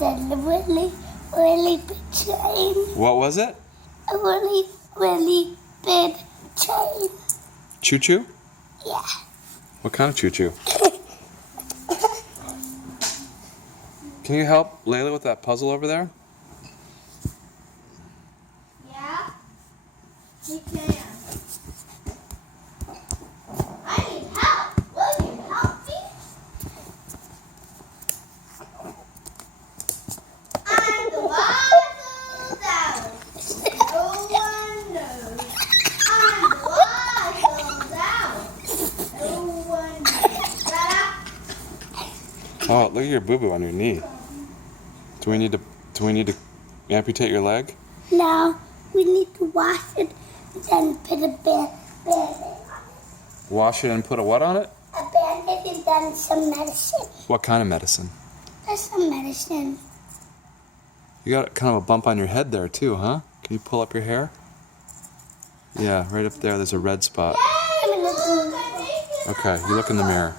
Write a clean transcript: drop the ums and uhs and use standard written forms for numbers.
was a really, really big chain. What was it? A really, really big chain. Choo-choo? Yeah. What kind of choo-choo? Can you help Layla with that puzzle over there? Yeah? You can. I need help. Will you help me? I'm the wise owl. No one knows. I'm the wise owl. No one knows. Clara? Oh, look at your boo-boo on your knee. Do we need to amputate your leg? No, we need to wash it and then put a band-aid on it. Wash it and put a what on it? A band-aid and then some medicine. What kind of medicine? There's some medicine. You got kind of a bump on your head there too, huh? Can you pull up your hair? Yeah, right up there, there's a red spot. Yay! Okay, you look in the mirror.